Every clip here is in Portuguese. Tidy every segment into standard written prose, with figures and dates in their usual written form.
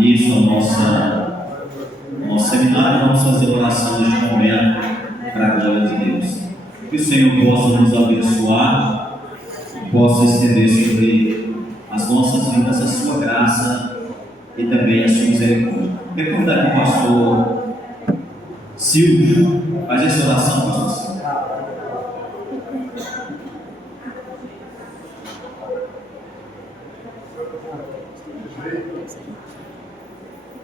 Isso, nosso seminário, vamos fazer oração neste momento para a glória de Deus. Que o Senhor possa nos abençoar e possa estender sobre as nossas vidas a sua graça e também a sua misericórdia. Quero convidar aqui o pastor Silvio, faz essa oração, pastor Silvio.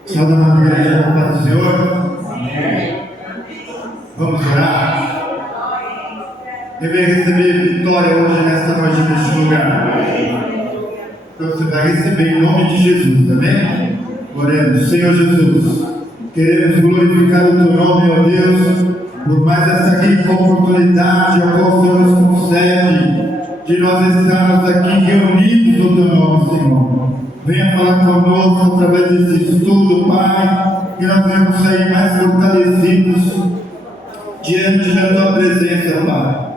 Saúde na igreja, na paz do Senhor. Amém. Vamos orar. Eu venho receber vitória hoje, nesta noite, neste lugar. Então você vai receber em nome de Jesus, amém? Oremos. Senhor Jesus, queremos glorificar o Teu nome, ó Deus, por mais essa rica oportunidade a qual o Senhor nos concede de nós estarmos aqui reunidos no Teu nome, Senhor. Venha falar conosco através desse estudo, Pai, que nós venhamos sair mais fortalecidos diante da Tua presença, Pai.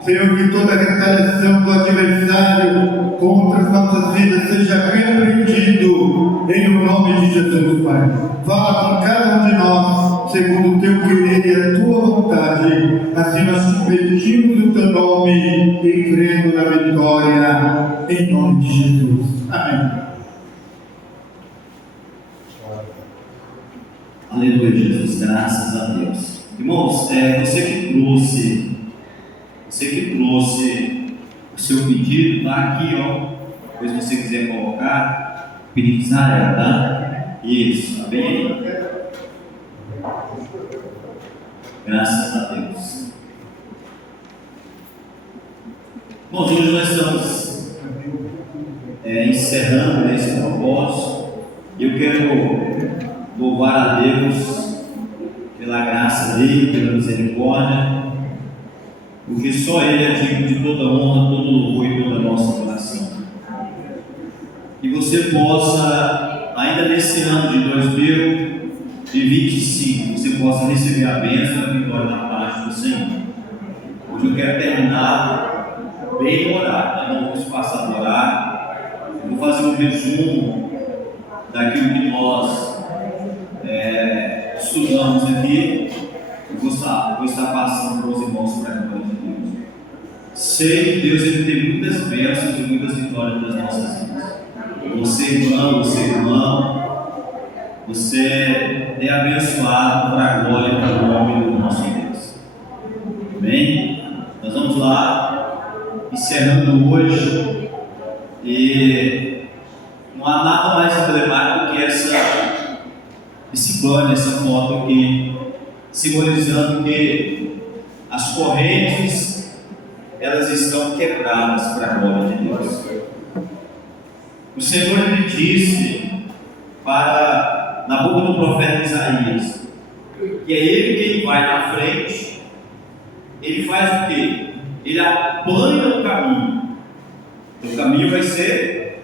Senhor, que toda retaliação do adversário contra as nossas vidas seja repreendido em nome de Jesus, Pai. Fala com cada um de nós, segundo o Teu querer e a Tua vontade. Assim nós te pedimos o Teu nome e crendo na vitória, em nome de Jesus. Amém. Aleluia, Jesus, graças a Deus. Irmãos, você que trouxe o seu pedido, está aqui, ó. Depois, se você quiser colocar, pedir Israel, tá? Isso, tá bem aí. Graças a Deus. Bom, hoje nós estamos encerrando esse propósito. Eu quero louvar a Deus pela graça dele, pela misericórdia, porque só Ele é digno de toda honra, todo louvor e toda nossa adoração. Que você possa, ainda nesse ano de 2025, você possa receber a bênção e a vitória da parte do Senhor. Hoje eu quero terminar bem no horário, não vamos passar do horário. Eu vou fazer um resumo daquilo que nós estudamos aqui. Eu vou estar passando para os irmãos para a glória de Deus. Sei que Deus ele tem muitas bênçãos e muitas vitórias nas nossas vidas. Você, irmão, você é abençoado para a glória e para o nome do nosso Deus. Amém? Nós vamos lá, encerrando hoje, e não há nada mais emblemático do que esse plano, essa foto aqui, simbolizando que as correntes elas estão quebradas para a glória de Deus. O Senhor ele disse na boca do profeta Isaías que é ele quem vai na frente. Ele faz o quê? Ele aplana o caminho. O caminho vai ser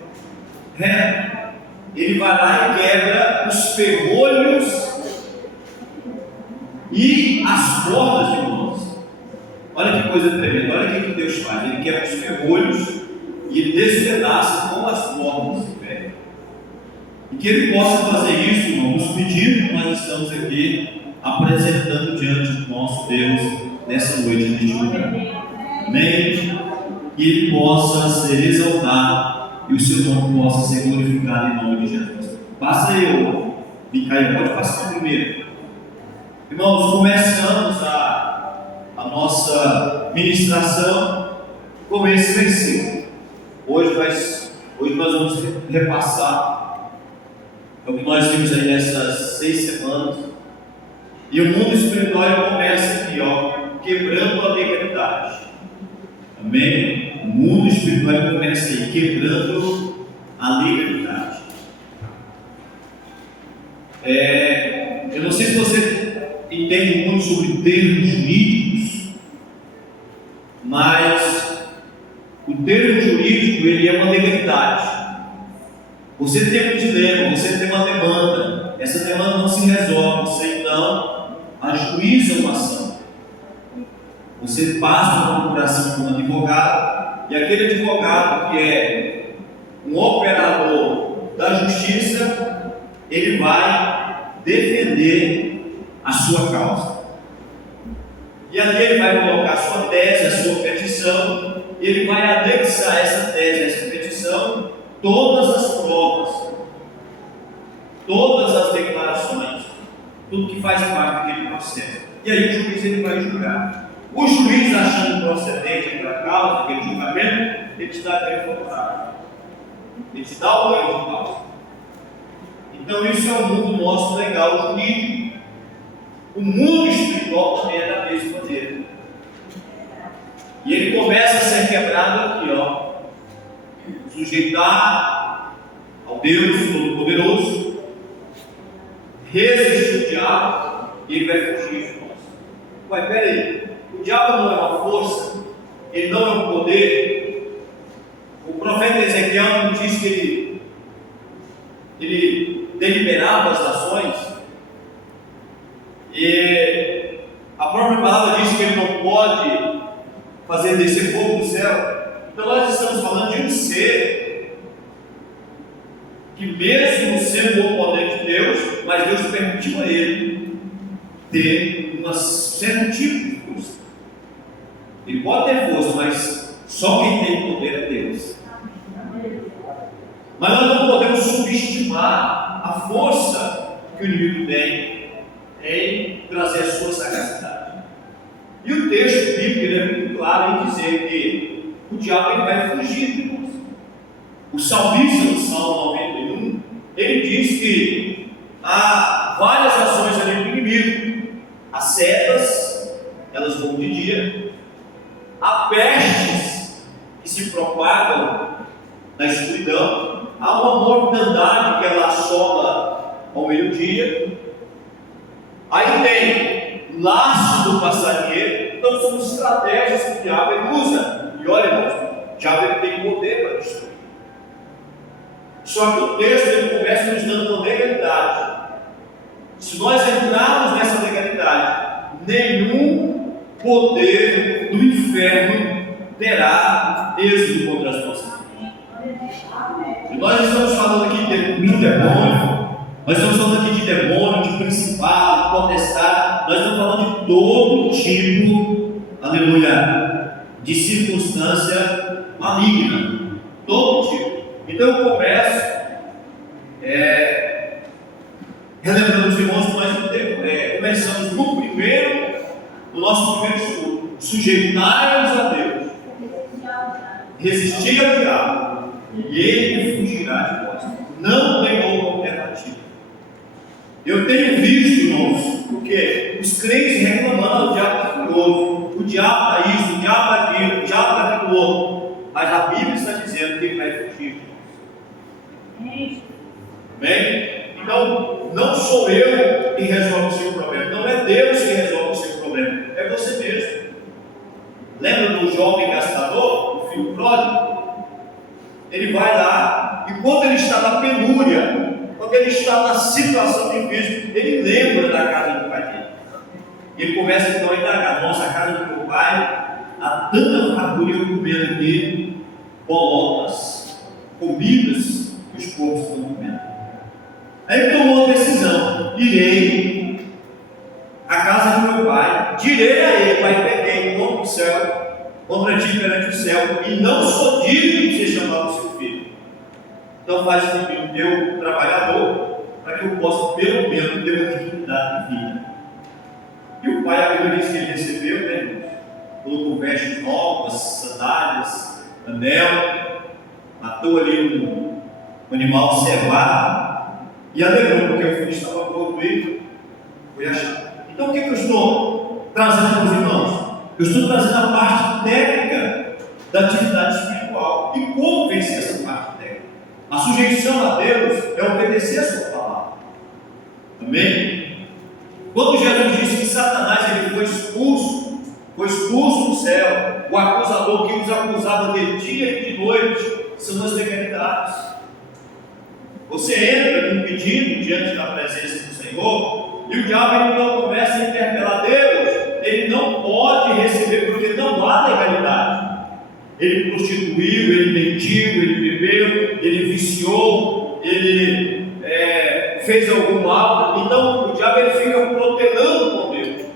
reto. Ele vai lá e quebra os ferrolhos e as cordas de bronze. Olha que coisa tremenda, olha o que Deus faz. Ele quebra os ferrolhos e ele despedaça com as cordas de ferro. E que ele possa fazer isso, irmão, nos pedidos que nós estamos aqui apresentando diante do nosso Deus nessa noite, neste lugar. Amém? Que ele possa ser exaltado e o seu nome possa ser glorificado em nome de Jesus. Passa aí, Micael, pode passar primeiro. Irmãos, começamos a nossa ministração com esse versículo. Hoje nós vamos repassar o que nós vimos aí nessas 6 semanas. E o mundo espiritual começa aqui, quebrando a legalidade. Amém? O mundo espiritual começa aí, quebrando a legalidade. Eu não sei se você entende muito sobre termos jurídicos, mas o termo jurídico ele é uma legalidade. Você tem um dilema, você tem uma demanda, essa demanda não se resolve, você então ajuiza uma ação. Você passa uma procuração com um advogado, e aquele advogado que é um operador da justiça, ele vai defender a sua causa. E ali ele vai colocar a sua tese, a sua petição, e ele vai anexar essa tese, essa petição, todas as provas, todas as declarações, tudo que faz parte daquele processo. E aí o juiz ele vai julgar. O juiz, achando procedente aquela causa, aquele julgamento, ele te dá bem favorável. Ele te dá o ganho de causa. Então isso é o mundo nosso legal jurídico. O mundo espiritual também é da mesma maneira. E ele começa a ser quebrado aqui, ó. Sujeitar ao Deus Todo-Poderoso, resistir o diabo, e ele vai fugir de nós. Mas peraí, o diabo não é uma força, ele não é um poder. O profeta Ezequiel não diz que ele deliberava as nações, e a própria palavra diz que ele não pode fazer descer fogo do céu. Então nós estamos falando de um ser que, mesmo sendo o poder de Deus, mas Deus permitiu a ele ter um certo tipo de força. Ele pode ter força, mas só quem tem poder é Deus. Mas nós não podemos subestimar a força que o inimigo tem em trazer a sua sagacidade. E o texto bíblico é muito claro em dizer que o diabo ele vai fugir de nós. O salmista, no Salmo 91, ele diz que há várias ações ali do inimigo. As setas, elas vão de dia. Há pestes que se propagam na escuridão. Há uma mortandade que ela assola ao meio-dia. Aí tem laço do passarinheiro. Então são estratégias que o diabo ele usa. E olha, irmãos, o diabo ele tem poder para destruir. Só que o texto ele começa nos dando uma legalidade. Se nós entrarmos nessa legalidade, nenhum poder do inferno terá êxito contra as nossas vidas. E nós estamos falando aqui de demônio, nós estamos falando aqui de demônio, de principado, de potestade, nós estamos falando de todo tipo, aleluia, de circunstância maligna, todo tipo. Então eu começo relembrando os irmãos que nós começamos no nosso primeiro estudo, sujeitar-nos a Deus, resistir ao diabo, e ele fugirá de nós. Não tem outra alternativa. Eu tenho visto, irmãos, porque os crentes reclamando, o diabo está furioso, o diabo está isso, o diabo está aquilo, o diabo está aquilo outro. Mas a Bíblia está dizendo que ele vai fugir de nós. Amém? Então, não sou eu que resolve o seu problema, não é Deus que resolve o seu problema, é você mesmo. Lembra do jovem gastador, o filho pródigo? Ele vai lá, e quando ele está na penúria, quando ele está na situação difícil, ele lembra da casa do pai dele. Ele começa então a indagar: nossa, a casa do meu pai, há tanta fartura eu comendo aqui, bolotas, comidas que os povos estão comendo. Aí ele tomou a decisão: irei à casa do meu pai, direi a ele: pai, peguei em nome do céu, contra ti perante o céu, e não sou digno de ser chamado seu filho. Então faz de mim o meu trabalhador, para que eu possa pelo menos ter uma dignidade de vida. E o pai, a Bíblia diz que ele recebeu, né? Colocou vestes novas, sandálias, anel, matou ali um animal cevado e alegrou, porque o filho estava corroído. Foi achado. Então o que eu estou trazendo para os irmãos? Eu estou trazendo a parte técnica da atividade espiritual. E como vencer essa parte técnica? A sujeição a Deus é obedecer a sua palavra. Amém? Quando Jesus disse que Satanás ele foi expulso do céu, o acusador que os acusava de dia e de noite são as legalidades. Você entra com um pedido diante da presença do Senhor, e o diabo ele não começa a interpelar Deus, ele não pode receber, porque não há legalidade. Ele prostituiu, ele mentiu, ele bebeu, ele viciou, ele fez algum mal. Então o diabo ele fica protelando com Deus.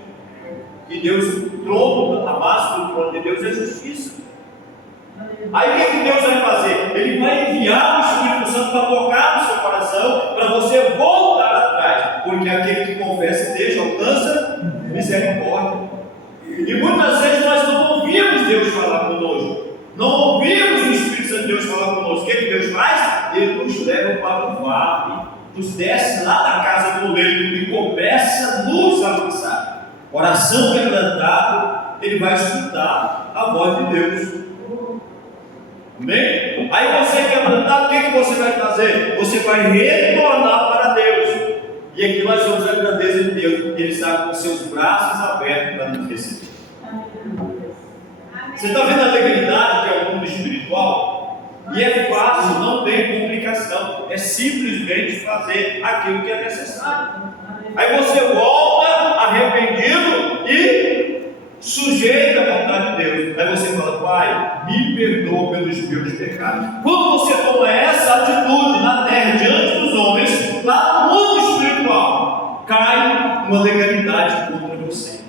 E Deus, o trono, a base do trono de Deus é justiça. Aí o que Deus vai fazer? Ele vai enviar o Espírito Santo para tocar no seu coração, para você voltar atrás, porque aquele que confessa e deixa alcança misericórdia. E muitas vezes nós não ouvimos Deus falar conosco, não ouvimos o Espírito Santo de Deus falar conosco. O que Deus faz? Ele nos leva para o vale, nos desce lá da casa do leito e começa a nos alcançar. Coração quebrantado, ele vai escutar a voz de Deus. Amém? Aí você quebrantado, o que você vai fazer? Você vai retornar para Deus. E aqui nós vamos a grandeza de Deus. Ele está com seus braços abertos para nos receber. Você está vendo a legalidade que é o mundo espiritual? E é fácil, não tem complicação. É simplesmente fazer aquilo que é necessário. Aí você volta arrependido e sujeita à vontade de Deus. Aí você fala: Pai, me perdoa pelos meus pecados. Quando você toma essa atitude na terra, diante dos homens, lá no mundo espiritual, cai uma legalidade contra você.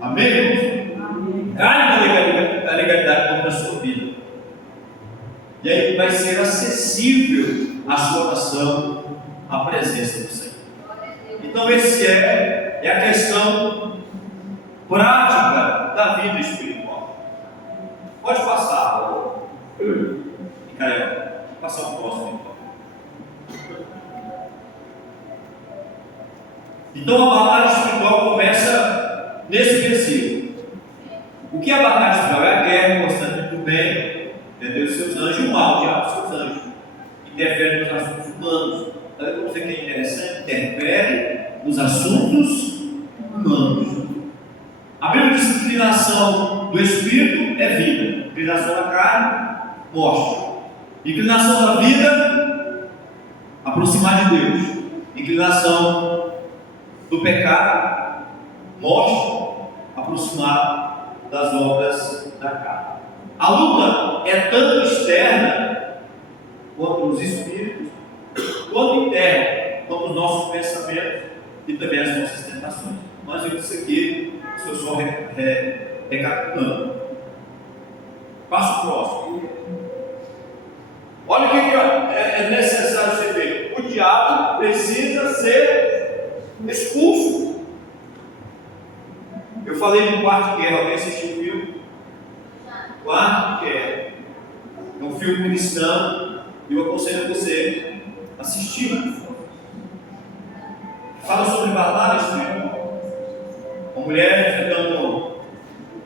Amém, irmãos? Cai uma legalidade contra a sua vida. E aí vai ser acessível a sua oração, a presença do Senhor. Então esse é a questão prática da vida espiritual. Pode passar, Micael. Passar o próximo. Então a batalha espiritual começa nesse versículo. O que é a batalha espiritual? É a guerra constante do bem, entendeu? Os seus anjos, e o mal, o diabo, seus anjos, interfere nos assuntos humanos. Olha como você que é interessante, interfere nos assuntos humanos. A Bíblia diz que a inclinação do Espírito é vida, inclinação da carne, morte. Inclinação da vida, aproximar de Deus. Inclinação do pecado, morte, aproximar das obras da carne. A luta é tanto externa quanto os espíritos, quanto interna, quanto os nossos pensamentos e também as nossas tentações. Nós vimos isso aqui, estou só recapitulando. Passo próximo. Olha o que é necessário ser feito. O diabo precisa ser expulso. Eu falei no Quarto de Guerra. Alguém assistiu o filme? Quarto de Guerra. É um filme cristão e eu aconselho você a assistir. Fala sobre batalha espiritual. Uma mulher enfrentando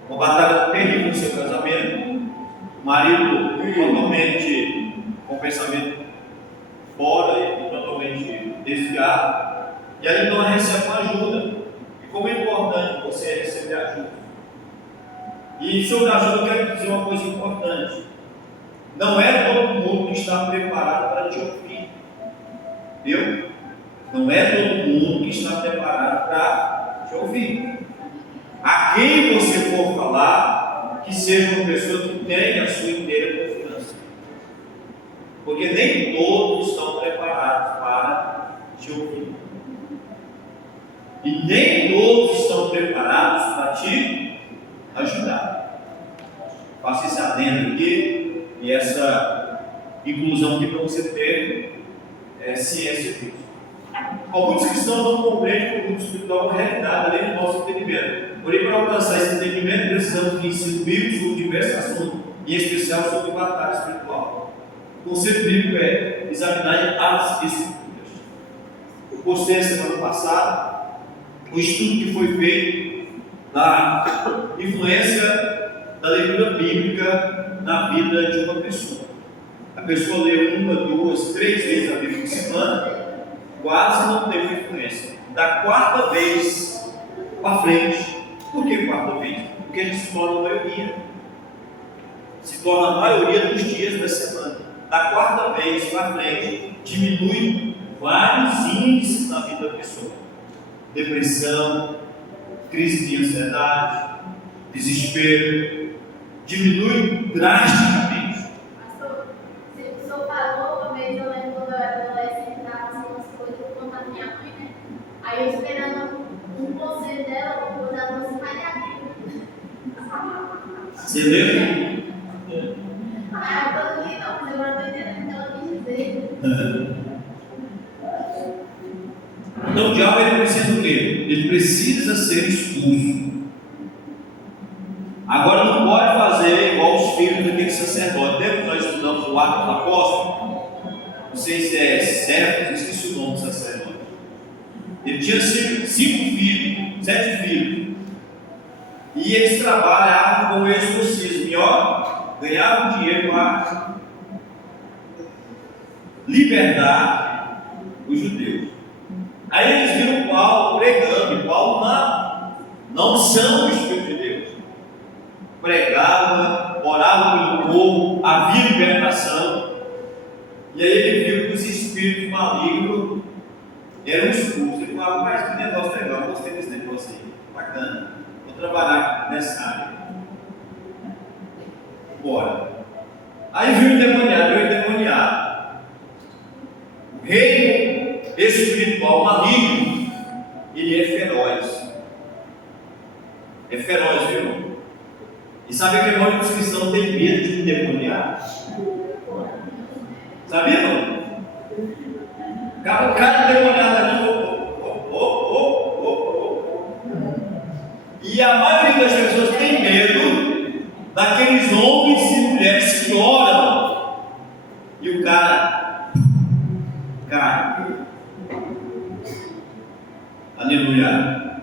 uma batalha terrível no seu casamento. O marido totalmente com o pensamento fora e totalmente desviado. E ela então recebe uma ajuda. E como é importante você receber ajuda. E sobre a ajuda eu quero dizer uma coisa importante. Não é todo mundo que está preparado para te ouvir. Viu? Não é todo mundo que está preparado para te ouvir. A quem você for falar, que seja uma pessoa que tenha a sua inteira confiança. Porque nem todos estão preparados para te ouvir. E nem todos estão preparados para te ajudar. Faça esse adendo aqui e essa inclusão aqui para você ter ciência disso. Alguns cristãos não compreendem que o mundo espiritual é uma realidade, além do nosso entendimento. Porém, para alcançar esse entendimento, precisamos de ensino bíblico sobre diversos assuntos, em especial sobre batalha espiritual. O conceito bíblico é examinar as escrituras. Eu postei semana passada o estudo que foi feito da influência da leitura bíblica na vida de uma pessoa. A pessoa lê 1, 2, 3 vezes a Bíblia por semana, quase não teve influência. Da quarta vez para frente. Por que quarta vez? Porque a gente se torna a maioria. Se torna a maioria dos dias da semana. Da quarta vez para frente, diminui vários índices na vida da pessoa. Depressão, crise de ansiedade, desespero. Diminui drasticamente. Você leu? Eu tô aqui não, mas agora eu tô entendendo o que ela quis dizer. Então o diabo ele precisa do quê? Ele precisa ser expulso. Agora não pode fazer igual os filhos daquele sacerdote. Lembra que nós estudamos o Atos dos Apóstolos? Não sei se é certo, esqueci o nome do sacerdote. Ele tinha 5 filhos, 7 filhos. E eles trabalhavam com o exorcismo. E ó, ganhavam dinheiro para libertar os judeus. Aí eles viram Paulo pregando, e Paulo não são o Espírito de Deus. Pregava, orava pelo povo, havia libertação. E aí ele viu que os espíritos malignos eram expulsos. Ele falava, mas que negócio legal, gostei desse negócio aí, bacana, vou trabalhar nessa área. Bora. Aí viu o endemoniado. O reino espiritual maligno, ele é feroz. É feroz, viu? E sabe que a maioria dos cristãos tem medo de endemoniado? Sabia, não? O cara endemoniado ali, e a maioria das pessoas tem medo daqueles homens e mulheres que oram. E o cara cai. Aleluia.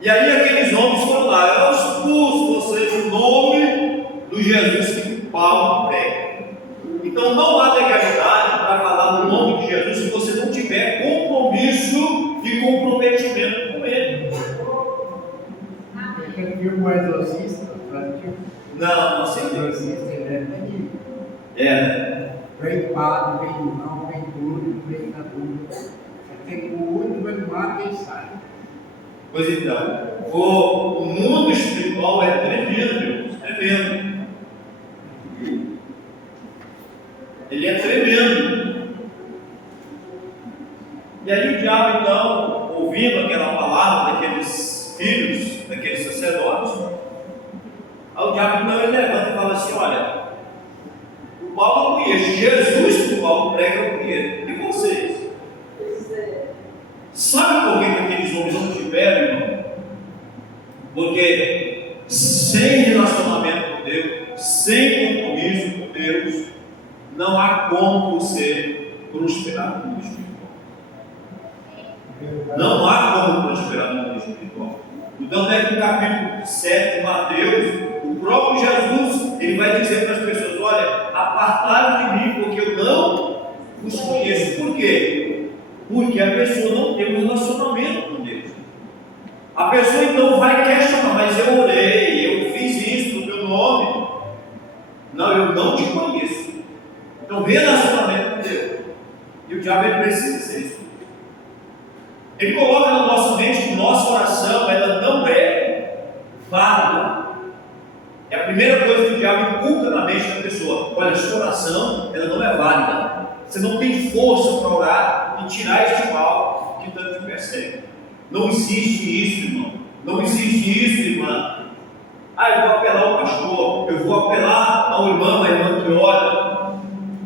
E aí aqueles homens foram lá, eu expulso vocês no nome do Jesus que Paulo prega. Então não há legalidade para falar no nome de Jesus se você não tiver compromisso e comprometimento com ele. Você viu o exorcista? Não sei. O exorcista ele é terrível. É. Vem padre, vem irmão, vem tudo, vem na tudo. Você tem que o único que mata e sai. Pois então, o mundo espiritual é tremendo, tremendo. Ele é tremendo. E aí o diabo, então, ouvindo aquela palavra daqueles filhos, daqueles sacerdotes, aí o diabo, então, ele levanta e fala assim, olha, o Paulo eu conheço, Jesus que o Paulo prega eu conheço, e vocês? Sabe por que aqueles homens não tiveram, irmão? Porque sem relacionamento com Deus, sem compromisso com Deus, não há como você prosperar no mundo espiritual. Não há como prosperar no mundo espiritual. Então, no capítulo 7 de Mateus, o próprio Jesus ele vai dizer para as pessoas: olha, apartai de mim, porque eu não os conheço. Por quê? Porque a pessoa não tem um relacionamento com Deus. A pessoa então vai questionar, mas eu orei, eu fiz isso no meu nome. Não, eu não te conheço. Então, relacionamento com Deus. E o diabo ele precisa ser isso. Ele coloca na nossa mente que nossa oração ela não é válida. É a primeira coisa que o diabo inculca na mente da pessoa. Olha, a sua oração ela não é válida. Você não tem força para orar e tirar este mal que tanto te persegue. Não existe isso, irmão. Não existe isso, irmã. Eu vou apelar ao pastor, eu vou apelar ao irmão, à irmã que ora.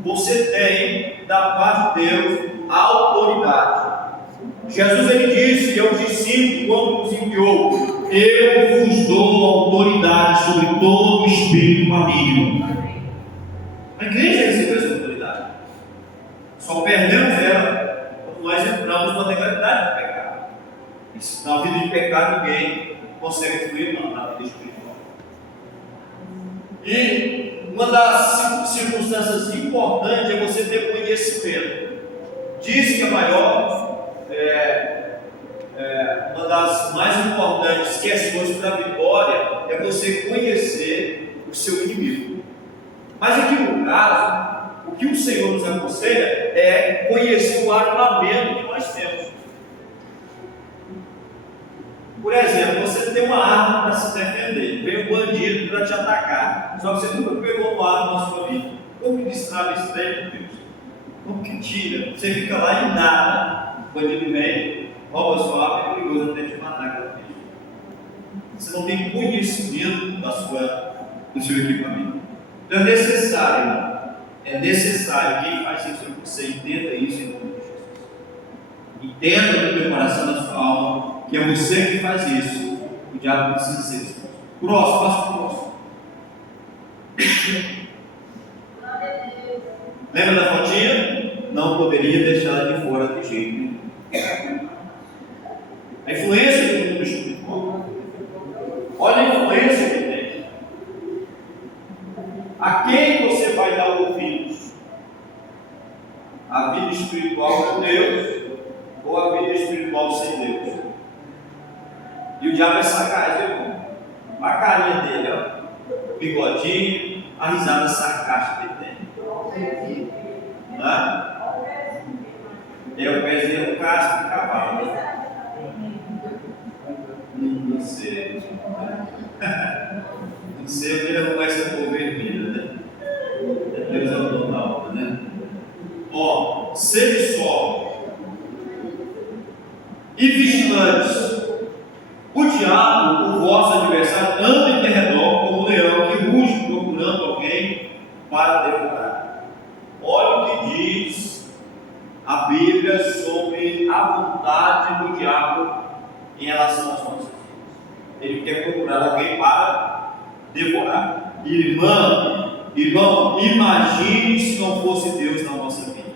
Você tem, da parte de Deus, a autoridade. Jesus ele disse aos discípulos quando nos enviou: eu vos dou autoridade sobre todo espírito maligno. A igreja recebeu essa autoridade. Só perdemos ela quando nós entramos na legalidade do pecado. Na vida de pecado ninguém consegue fluir na vida espiritual. E uma das circunstâncias importantes é você ter conhecimento. Diz que a maior, uma das mais importantes questões para a vitória é você conhecer o seu inimigo. Mas aqui no caso, o que o Senhor nos aconselha é conhecer o armamento que nós temos. Por exemplo, você tem uma arma para se defender, vem um bandido para te atacar, só que você nunca pegou uma arma na sua vida. Como que destrava esse trem, meu Deus? Como que tira? Você fica lá e nada. O bandido vem, rouba a sua arma e é perigoso até te matar. Você você não tem conhecimento do seu equipamento. Então é necessário, irmão. É necessário, quem faz isso é você, entenda isso em nome de Jesus. Entenda no teu coração, na sua alma, que é você que faz isso. O diabo precisa ser exposto. Próximo, passo próximo. Lembra da fotinha? Não poderia deixá-la de fora de jeito nenhum. A influência do mundo espiritual. Olha a influência que tem. A quem você vai dar ouvidos? A vida espiritual com Deus ou a vida espiritual sem Deus? E o diabo é sagaz, irmão. A carinha dele, ó, o bigodinho, a risada sarcástica que ele tem. Né? É o pezinho, o casco de cavalo. Não sei. Não sei o que ele vai ser por vermelho, né? Deus é o dono da obra, né? Ó, sede só e vigilantes. O diabo, o vosso adversário, anda em derredor como um leão que ruge procurando alguém para devorar. Olha o que diz a Bíblia sobre a vontade do diabo em relação às nossas vidas. Ele quer procurar alguém para devorar. Irmão, imagine se não fosse Deus na nossa vida.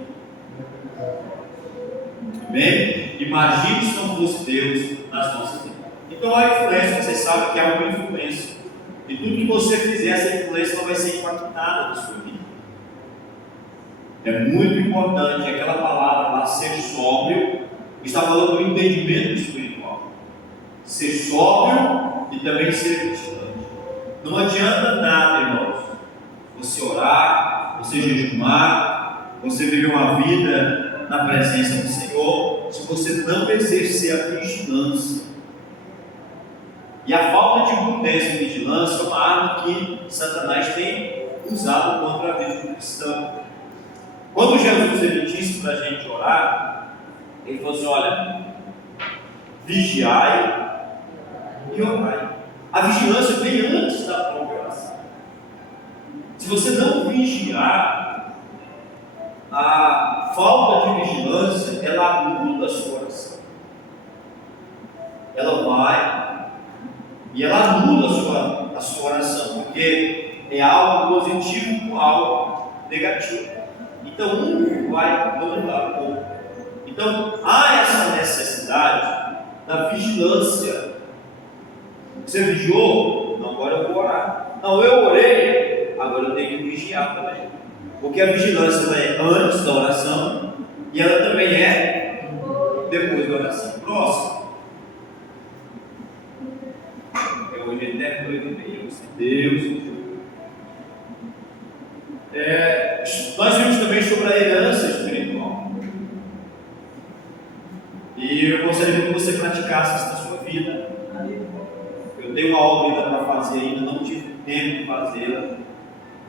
Amém? Imagine se não fosse Deus nas nossas vidas. Então a influência, você sabe que há uma influência. E tudo que você fizer, essa influência não vai ser impactada na sua vida. É muito importante aquela palavra lá, ser sóbrio, está falando do entendimento espiritual. Ser sóbrio e também ser vigilante. Não adianta nada, irmãos, você orar, você jejumar, você viver uma vida na presença do Senhor, se você não exercer a vigilância. E a falta de prudência e vigilância é uma arma que Satanás tem usado contra a vida do cristão. Quando Jesus ele disse para a gente orar, ele falou assim: olha, vigiai e orai. A vigilância vem antes da própria oração. Se você não vigiar, a falta de vigilância ela anula a sua oração. Ela vai e ela anula a sua oração, porque é algo positivo com algo negativo. Então um vai anular o outro. Então há essa necessidade da vigilância. Você vigiou? Não, agora eu vou orar. Não, eu orei, agora eu tenho que vigiar também. Porque a vigilância ela é antes da oração e ela também é depois da oração. Próximo. Hoje é até 8h30, Deus. Nós vimos também sobre a herança espiritual. E eu gostaria que você praticasse isso na sua vida. Eu tenho uma aula ainda para fazer ainda, não tive tempo de fazê-la.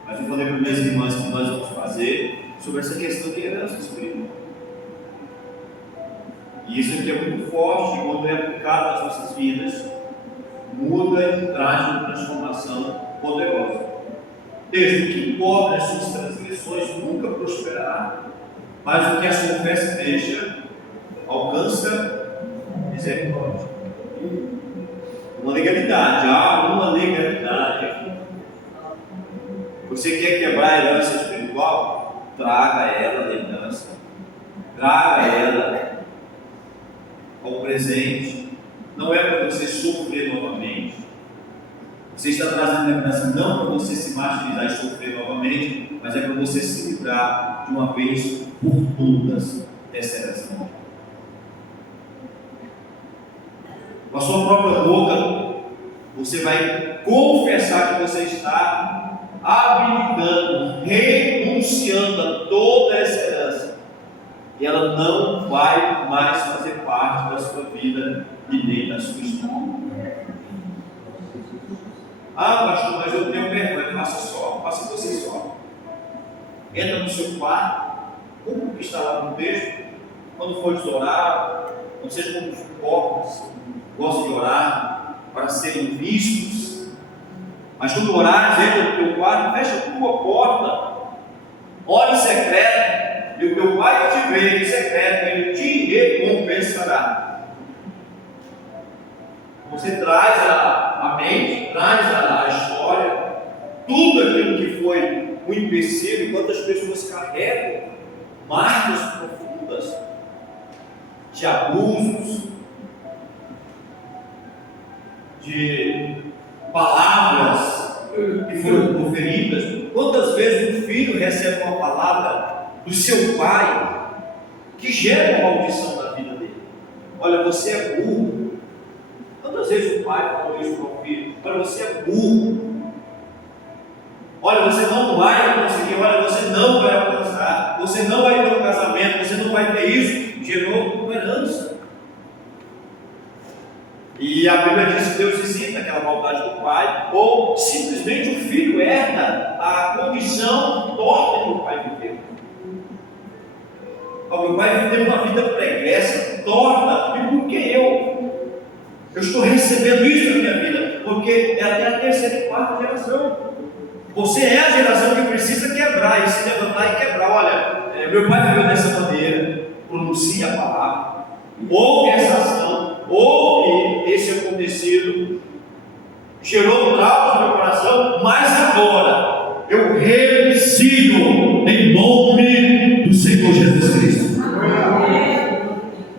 Mas eu falei para minhas irmãs que nós vamos fazer sobre essa questão de herança espiritual. E isso aqui é muito forte quando é aplicado nas nossas vidas. Muda e traz uma transformação poderosa. Desde que cobre as suas transgressões nunca prosperará, mas o que a sua fé deixa alcança misericórdia. Uma legalidade, há uma legalidade aqui. Você quer quebrar a herança espiritual? Traga ela a herança, traga ela ao presente. Não é para você sofrer novamente. Você está trazendo a lembrança não para você se martirizar e sofrer novamente, mas é para você se livrar de uma vez por todas dessa herança. Com a sua própria boca, você vai confessar que você está abdicando, renunciando a toda essa herança. E ela não vai mais fazer parte da sua vida e nem da sua história. Ah, pastor, mas eu tenho vergonha. Faça você só. Entra no seu quarto, como que está lá no texto, quando for orar, não seja como os hipócritas, gosta de orar, para serem vistos. Mas quando orares, entra no teu quarto, fecha a tua porta, ora em secreto, e o teu Pai que te vê em secreto, Ele te recompensará. Você traz a mente, traz a história, tudo aquilo que foi um empecilho, quantas pessoas carregam marcas profundas de abusos, de palavras que foram proferidas. Quantas vezes um filho recebe uma palavra do seu pai que gera uma maldição na vida dele? Olha, você é burro. Quantas vezes o pai falou isso para o filho? Olha, você é burro. Olha, você não vai conseguir. Olha, você não vai alcançar. Você não vai ter um casamento. Você não vai ter isso. Gerou uma herança. E a Bíblia diz que Deus visita aquela maldade do pai, ou simplesmente o filho herda a condição torta que o pai viveu. O meu pai viveu uma vida pregressa, torta, e por que eu estou recebendo isso na minha vida? Porque é até a terceira e quarta geração. Você é a geração que precisa quebrar e se levantar e quebrar. Olha, meu pai viveu dessa maneira, pronuncia a palavra, ouve essa ação, ouve esse acontecido, gerou trauma no meu coração, mas agora eu renuncio em nome do Senhor Jesus Cristo.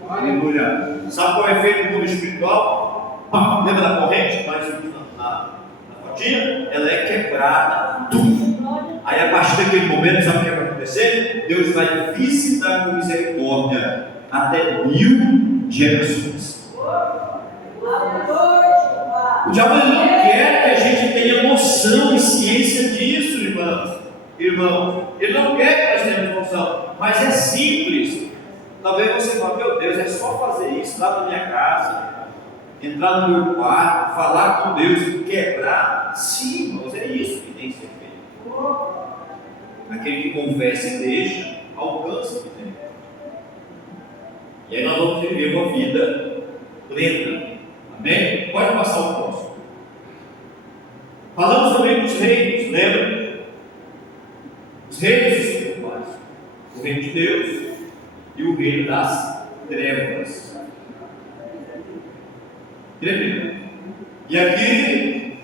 Aleluia. Sabe qual é o efeito do mundo espiritual? Lembra da corrente? Nós vimos na fotinha? Ela é quebrada. Aí a partir daquele momento, sabe o que vai acontecer? Deus vai visitar com misericórdia até 1000 gerações. O diabo não quer que a gente tenha noção e ciência disso, irmão. Ele não quer que nós tenhamos noção, mas é simples. Talvez você fale, meu Deus, é só fazer isso lá na minha casa, entrar no meu quarto, falar com Deus e quebrar. Sim, irmãos, é isso que tem que ser feito. Aquele que confessa e deixa, alcança o que tem. E aí nós vamos viver uma vida plena. Amém? Pode passar o próximo. Falamos também dos reinos, lembra? Os reinos espirituais. O reino de Deus e o reino das trevas. Tremendo. E aqui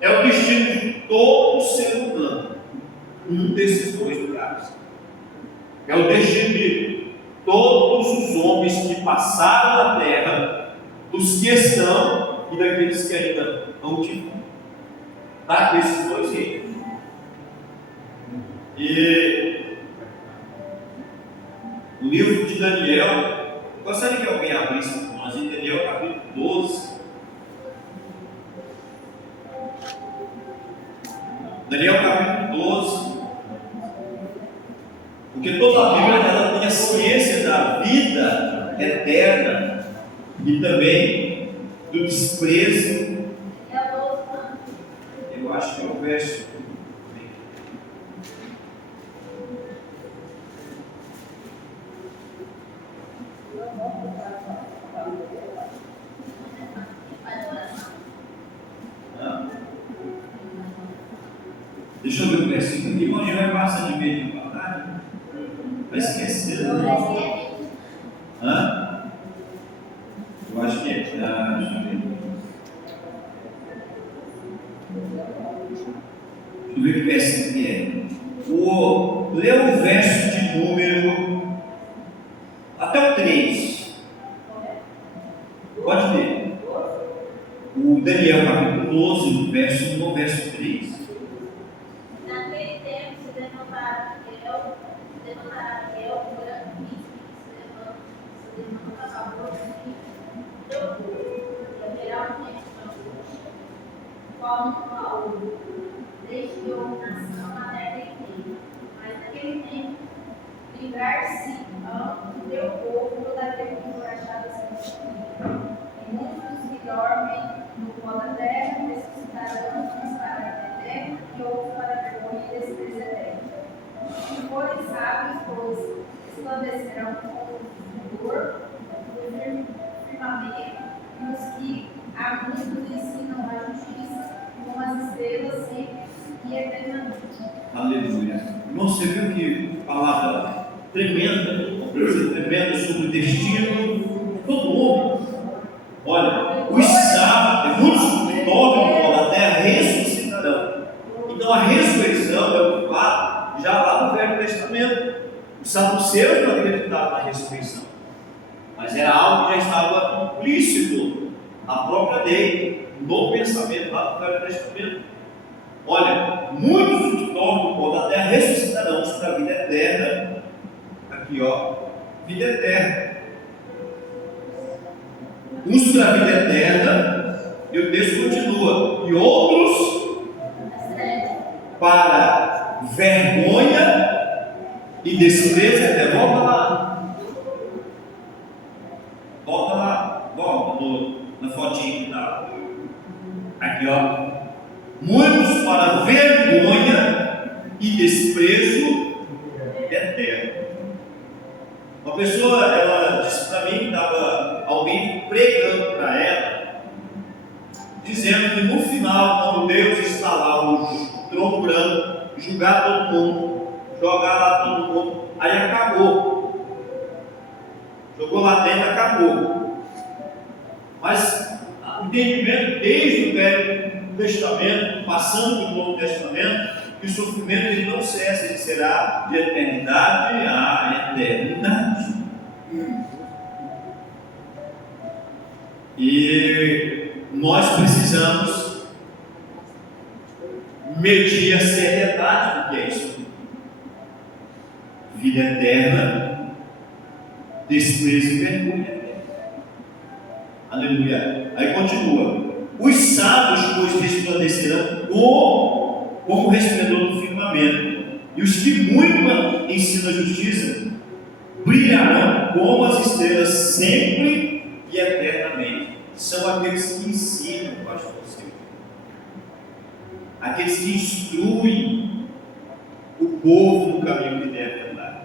é o destino de todo ser humano. Um desses dois lugares. É o destino de todos os homens que passaram na terra, dos que estão e daqueles que ainda não tiveram. Tá? Desses dois reinos. E o livro de Daniel, gostaria que alguém abrisse para nós em Daniel capítulo 12. Daniel capítulo 12. Porque toda a Bíblia ela tem a ciência da vida eterna e também do desprezo. Eu acho que é o verso. Deixa eu ver o versículo aqui, onde vai passar de meio para lá. Vai esquecer, né? Eu acho que é. Deixa eu ver. Deixa eu ver que versículo que é. Lê o verso de número até o 3. Pode ler. O Daniel capítulo 12, no verso 3. Naquele tempo se levantará Raquel, o grande príncipe, se levanta a favor do filho, e haverá um tempo de angústia, qual nunca houve, desde que houve nação até aquele tempo. Mas naquele tempo, livrar-se-ão do teu povo todo aquele que for achado sem filho. E muitos que dormem no pó da terra ressuscitarão uns para a vida eterna e outros para a vergonha e desprezo eterno. Se forem sábios, pois resplandecerão como o fulgor do firmamento, e os que há muitos Aleluia. Irmão, você viu que palavra tremenda, uma coisa tremenda sobre o destino de todo homem. Olha, os sábios, muitos que dormem da terra ressuscitarão. Então a ressurreição é o fato já lá no Velho Testamento. Os saduceus não acreditavam na ressurreição, mas era algo que já estava implícito na própria lei, no pensamento lá do Velho Testamento. Olha, muitos que dormem no pó da terra ressuscitarão para a vida eterna. Aqui, ó, vida eterna. Uns para a vida eterna, e o texto continua, e outros para vergonha e desprezo. Até volta lá, volta na fotinha que tá aqui, ó. Muitos para vergonha e desprezo eterno. Uma pessoa, ela disse para mim, estava alguém pregando para ela, dizendo que no final, quando Deus instalar o trono branco, julgar todo mundo, jogar lá todo mundo, aí acabou. Jogou lá dentro, acabou. Mas o entendimento desde o Velho Testamento, passando pelo Novo Testamento, que o sofrimento ele não cessa, ele será de eternidade a eternidade. E nós precisamos medir a seriedade do que é isso. Vida eterna, desprezo e vergonha. Aleluia. Aí continua. Os sábios, pois, resplandecerão como o resplendor do firmamento, e os que muito ensinam a justiça brilharão como as estrelas sempre e eternamente. São aqueles que ensinam, pastor Silvio, aqueles que instruem o povo no caminho que deve andar,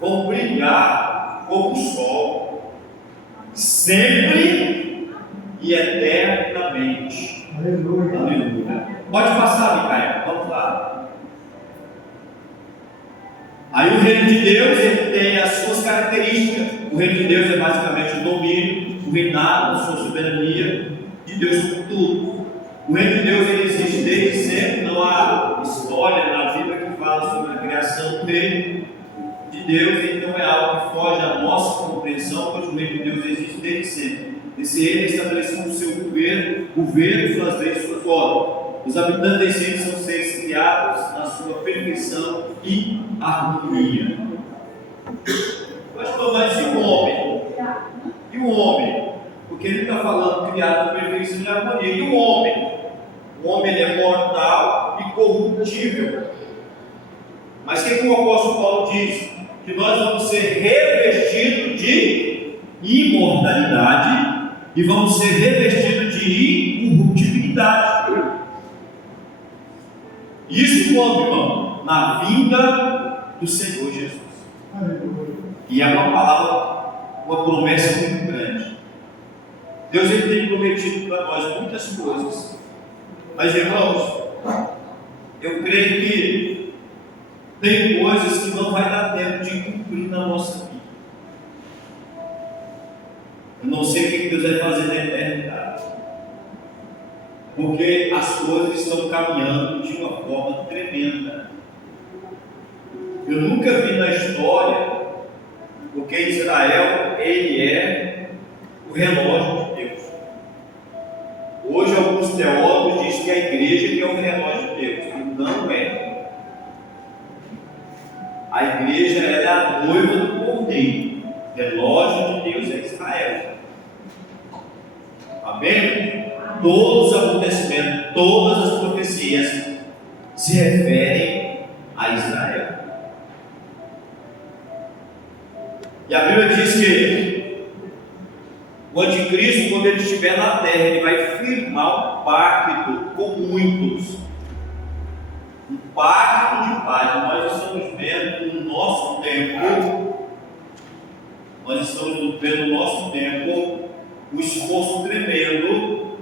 vão brilhar como o sol, sempre e eternamente. Aleluia. Aleluia. Pode passar, Micael, vamos lá. Aí o reino de Deus ele tem as suas características. O reino de Deus é basicamente o domínio, o reinado, a sua soberania de Deus sobre tudo. O reino de Deus ele existe desde sempre. Não há história na Bíblia que fala sobre a criação do reino de Deus. Então é algo que foge à nossa compreensão, pois o reino de Deus existe desde sempre. Esse reino estabeleceu o seu governo, suas leis, suas ordens. Os habitantes desse reino são seres criados na sua perfeição e harmonia. Pastor, mas e o homem? E o homem? Porque ele está falando criado na perfeição e harmonia. E o homem? O homem ele é mortal e corruptível. Mas o que o apóstolo Paulo diz? Que nós vamos ser revestidos de imortalidade e vamos ser revestidos de incorruptibilidade. Isso quando, irmão? Na vinda do Senhor Jesus. E é uma palavra, uma promessa muito grande. Deus ele tem prometido para nós muitas coisas. Mas, irmãos, eu creio que tem coisas que não vai dar tempo de cumprir na nossa vida. Eu não sei o que Deus vai fazer na eternidade, porque as coisas estão caminhando de uma forma tremenda. Eu nunca vi na história, porque Israel ele é o relógio de Deus. Hoje alguns teólogos dizem que a igreja que é o relógio de Deus, e não é. A igreja é a noiva do Cordeiro. Relógio de Deus é Israel. Amém? Todos os acontecimentos, todas as profecias se referem a Israel. E a Bíblia diz que o anticristo, quando ele estiver na terra, ele vai firmar um pacto com muitos. Um pacto de paz. Nós estamos vendo no nosso tempo, o esforço tremendo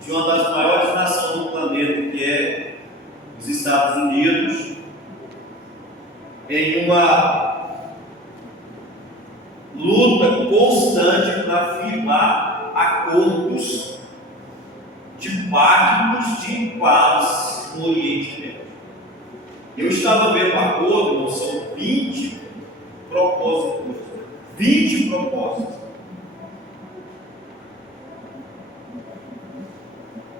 de uma das maiores nações do planeta, que é os Estados Unidos, em uma luta constante para firmar acordos de pactos de paz no Oriente Médio. Eu estava vendo um acordo, são 20 propósitos. 20 propósitos.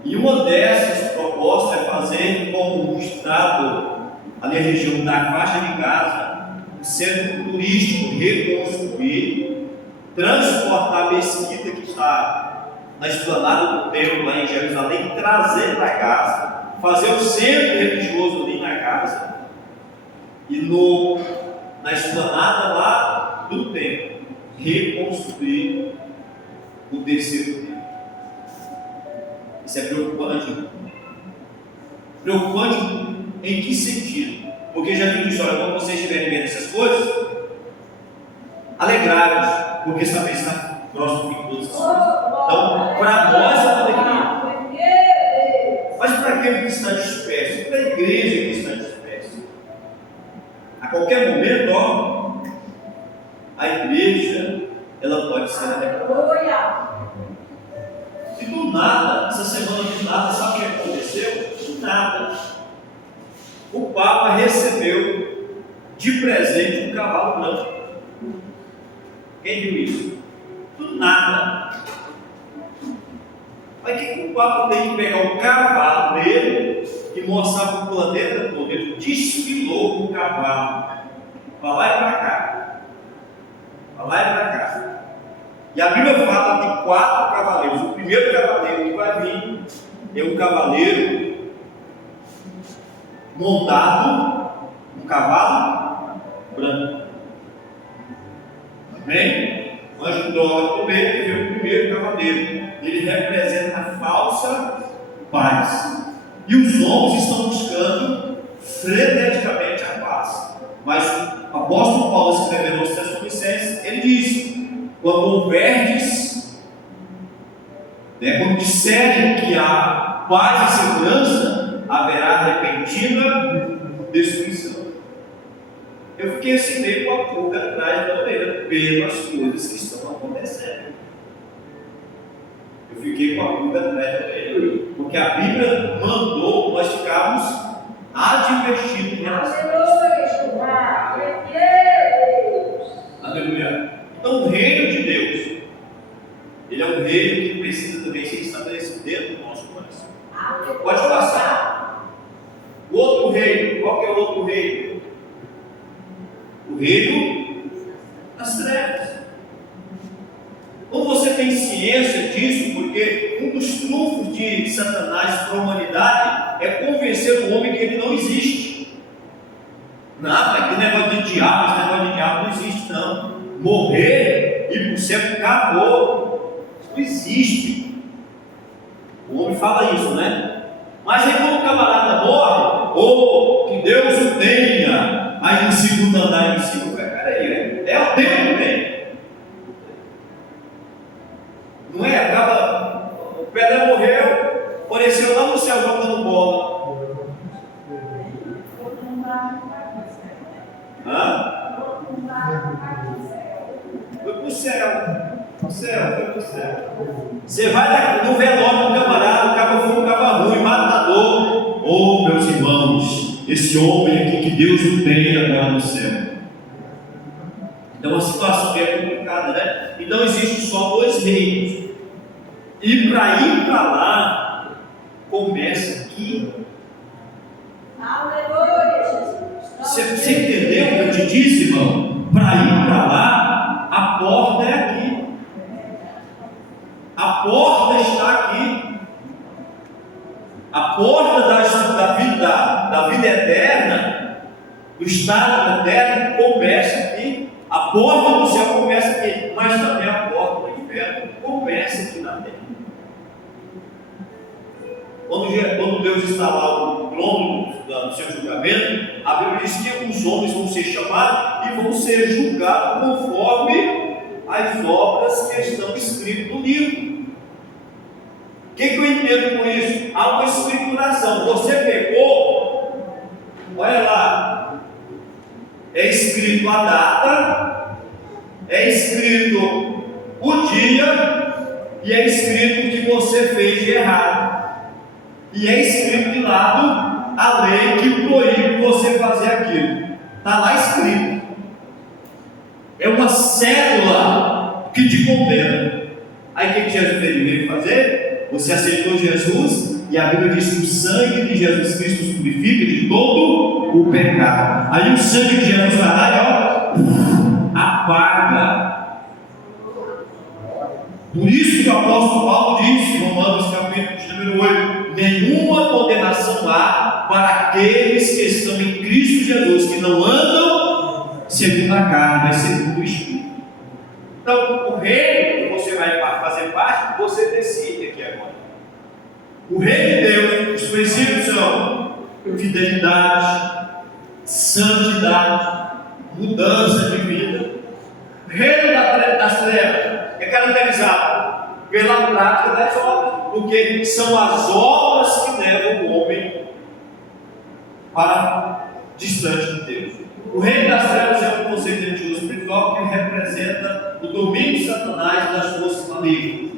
E uma dessas propostas é fazer com o Estado, ali a região da faixa de Gaza, um centro turístico, reconstruir, transportar a mesquita que está na esplanada do templo lá em Jerusalém, trazer para Gaza, fazer o centro religioso ali na Gaza e na esplanada lá do templo, reconstruir o terceiro templo. Isso é preocupante. Preocupante em que sentido? Porque já digo isso, olha, quando vocês estiverem vendo essas coisas, alegrados, porque saber está próximo de todas as coisas. Então, para nós é uma alegria. Mas para aquele que está disperso, para a igreja que está dispersa, a qualquer momento, ó, a igreja, ela pode ser alegrada. E do nada, essa semana do nada, sabe o que aconteceu? Do nada. O Papa recebeu de presente um cavalo branco. Quem viu isso? Do nada. Mas o que o Papa tem que pegar o cavalo dele e mostrar para o planeta todo? Ele desfilou com o cavalo para lá e para cá. Para lá e para cá. E a Bíblia fala de 4 cavaleiros. O primeiro cavaleiro que vai vir é um cavaleiro montado num cavalo branco. Amém? O anjo do meio que vê o primeiro cavaleiro. Ele representa a falsa paz. E os homens estão buscando freneticamente a paz. Mas o apóstolo Paulo, escrevendo aos Tessalonicenses, ele diz: quando houverdes, quando disserem que há paz e segurança, haverá repentina destruição. Eu fiquei assim meio com a pulga atrás da orelha pelas coisas que estão acontecendo. Eu fiquei com a pulga atrás da orelha, porque a Bíblia mandou nós ficarmos advertidos em relação a isso. Aleluia. Então, o reino de Deus, ele é um reino que precisa também ser estabelecido dentro do nosso coração. Pode passar. O outro reino, qual que é o outro reino? O reino das trevas. Quando você tem ciência disso, porque um dos trunfos de Satanás para a humanidade é convencer o homem que ele não existe. Não, mas que negócio de diabo, esse negócio de diabo não existe, não. Morrer e ir para o céu acabou. Isso não existe. O homem fala isso, né? Mas aí quando o camarada morre, ou que Deus o tenha, aí no segundo andar em cima, peraí, é o tempo também. Não é? Acaba, o Pelé morreu, apareceu lá no céu jogando bola. Hã? Foi pro céu. Foi pro céu. Você vai no velório do camarada, o cara foi um cara ruim, matador. Oh, meus irmãos, esse homem aqui, que Deus o tenha agora no céu. Então, uma situação bem complicada, né? Então, existe só 2 reinos. E para ir para lá, começa aqui. Aleluia, Jesus. Você entendeu o que eu te disse, irmão? Para ir para lá, a porta é aqui. A porta está aqui. A porta da vida eterna, do estado eterno, começa aqui. A porta do céu começa aqui, mas também a porta do inferno começa aqui na terra. Quando Deus instalar o trono do seu julgamento, a Bíblia diz que os homens vão ser chamados e vão ser julgados conforme as obras que estão escritas no livro. O que eu entendo com isso? Há uma escrituração. Você pecou, olha lá, é escrito a data, é escrito o dia e é escrito o que você fez de errado. E é escrito de lado a lei que proíbe você fazer aquilo. Está lá escrito. É uma cédula que te condena. Aí o que Jesus veio fazer? Você aceitou Jesus e a Bíblia diz que o sangue de Jesus Cristo nos purifica de todo o pecado. Aí o sangue de Jesus vai lá e apaga. Por isso que o apóstolo Paulo diz em Romanos capítulo número 8: nenhuma condenação há para aqueles que estão em Cristo Jesus, que não andam segundo a carne, mas segundo o Espírito. Então, o reino que você vai fazer parte, você decide aqui agora. O reino de Deus, os princípios são fidelidade, santidade, mudança de vida. O reino das trevas é caracterizado pela prática das obras, porque são as obras que levam o homem para distante de Deus. O reino das trevas é um conceito religioso espiritual que representa o domínio de Satanás e das forças malignas,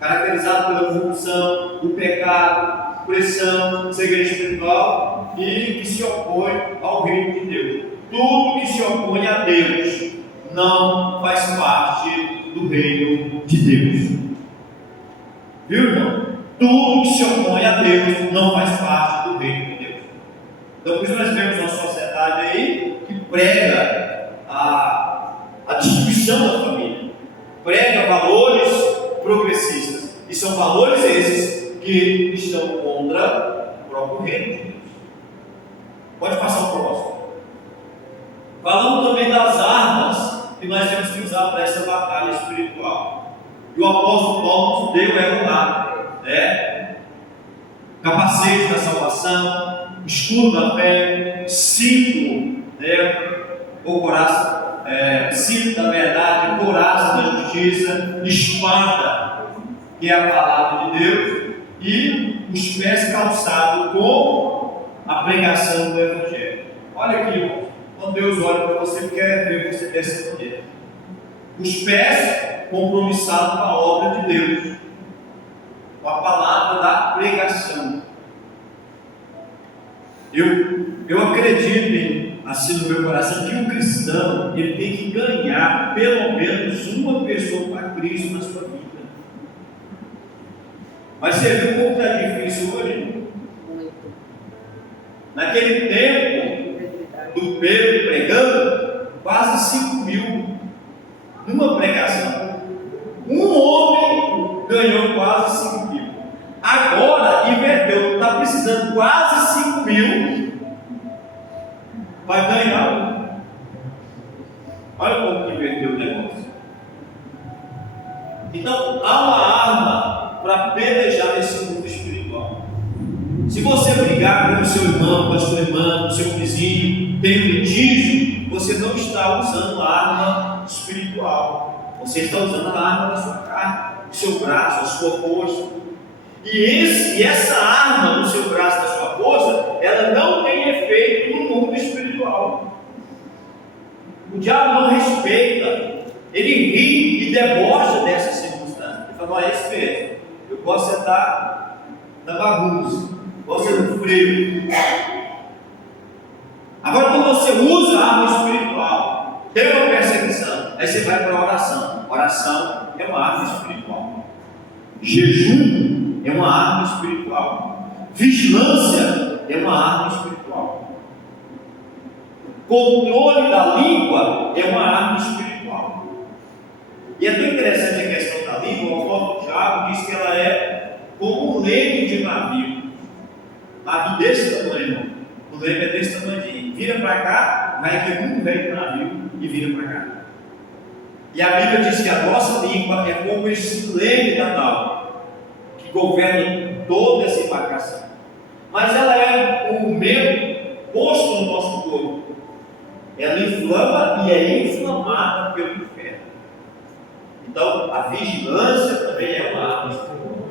caracterizado pela corrupção, o pecado, pressão, segredo espiritual e que se opõe ao reino de Deus. Tudo que se opõe a Deus não faz parte do reino de Deus. Viu, irmão? Tudo que se opõe a Deus não faz parte do reino de Deus. Então, por isso nós vemos uma sociedade aí que prega a destruição da família, prega valores progressistas, e são valores esses que estão contra o próprio reino de Deus. Pode passar o próximo. Falando também das armas que nós temos que usar para essa batalha espiritual. E o apóstolo Paulo nos deu ela lá, né? Capacete da salvação, escudo da fé, cinto, né? O coração, cinto da verdade, coraça da justiça, espada, que é a palavra de Deus, e os pés calçados com a pregação do Evangelho. Olha aqui, irmão, quando Deus olha para você, quer ver você dessa maneira. Os pés compromissados com a obra de Deus, com a palavra da pregação. Eu acredito, assim no meu coração, que um cristão ele tem que ganhar pelo menos uma pessoa para Cristo na sua vida. Mas você viu como está difícil hoje? Naquele tempo do Pedro pregando, quase 5.000 numa pregação. Um homem ganhou quase 5.000. Agora inverteu, está precisando quase 5.000 para ganhar um. Olha como que inverteu o negócio. Então há uma arma para pelejar nesse mundo espiritual. Se você brigar com o seu irmão, com a sua irmã, com o seu vizinho, tem um litígio, você não está usando a arma espiritual. Você está usando a arma da sua carne, do seu braço, da sua força. E essa arma no seu braço, da sua força, ela não tem efeito no mundo espiritual. O diabo não respeita, ele ri e debocha dessas circunstâncias. Ele fala: é isso mesmo, eu posso sentar na bagunça, posso ser no frio. Agora, quando você usa a arma espiritual, tem uma perseguição, aí você vai para a oração. Oração é uma arma espiritual. Jejum é uma arma espiritual. Vigilância é uma arma espiritual. Controle da língua é uma arma espiritual. E é tão interessante a questão da língua. O apóstolo Tiago diz que ela é como um leme de navio. Navio desse tamanho, irmão. O leme é desse tamanho. Vira para cá, vai aqui muito bem do navio e vira para cá. E a Bíblia diz que a nossa língua é como esse leme da nau, que governa toda essa embarcação. Mas ela é um membro posto no nosso corpo. Ela inflama e é inflamada pelo inferno. Então, a vigilância também é uma arma espiritual.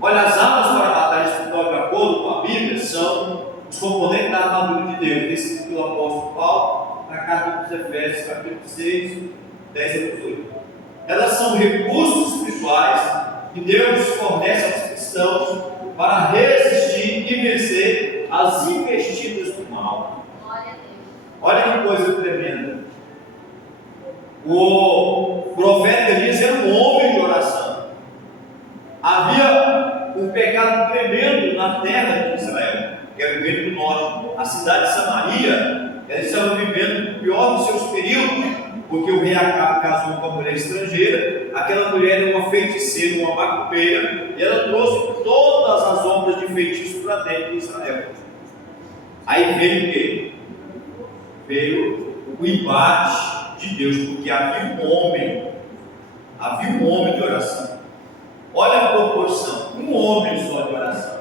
Olha, as armas para a batalha espiritual, de acordo com a Bíblia, são os componentes da armadura de Deus, escrito pelo apóstolo Paulo, na carta dos Efésios, capítulo 6, 10 a 18. Elas são recursos espirituais que Deus fornece aos cristãos para resistir e vencer as investidas do mal. Glória a Deus. Olha que coisa tremenda. O profeta Elias era um homem de oração. Havia um pecado tremendo na terra de Israel, que era o reino do norte. A cidade de Samaria, eles estavam vivendo o pior dos seus períodos, porque o rei Acabe casou com uma mulher estrangeira. Aquela mulher era uma feiticeira, uma macumbeira, e ela trouxe todas as obras de feitiço para dentro de Israel. Aí veio o quê? Veio o embate de Deus, porque havia um homem de oração. Olha a proporção, um homem só de oração.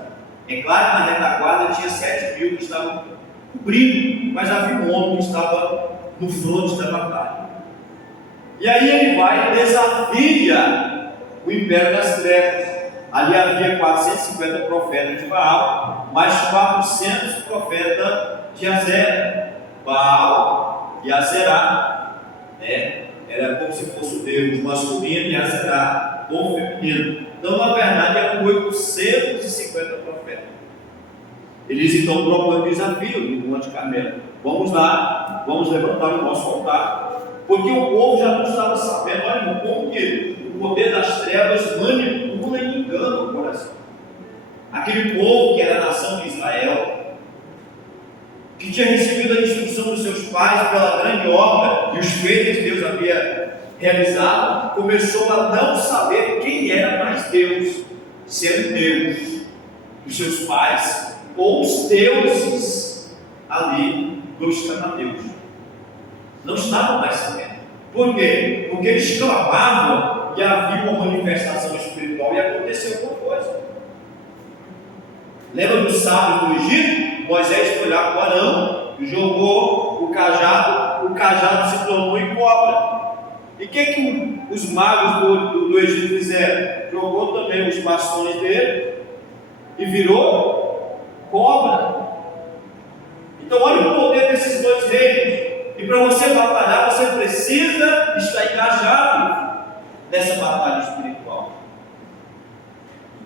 É claro que na retaguarda tinha 7.000 que estavam cobrindo, mas havia um homem que estava no fronte da batalha. E aí ele vai e desafia o império das trevas. Ali havia 450 profetas de Baal, mais 400 profetas de Azera. Baal e Azerá, era como se fosse o Deus masculino e Azerá, o feminino. Então, na verdade, eram 850 profetas. Eles então propõem um desafio no Monte Carmelo. Vamos lá, vamos levantar o nosso altar, porque o povo já não estava sabendo. Olha como que o poder das trevas manipula e engana o coração. Aquele povo que era a nação de Israel, que tinha recebido a instrução dos seus pais pela grande obra e os feitos que Deus havia realizado, começou a não saber quem era mais Deus, sendo Deus dos seus pais ou os deuses ali dos cananeus. Não estavam mais sabendo. Por quê? Porque eles clamavam e havia uma manifestação espiritual e aconteceu alguma coisa. Lembra dos sábios do Egito? Moisés foi lá com Arão e jogou o cajado se tornou em cobra. E o que os magos do Egito fizeram? Jogou também os bastões dele e virou cobra. Então olha o poder desses dois reinos. E para você batalhar, você precisa estar engajado nessa batalha espiritual.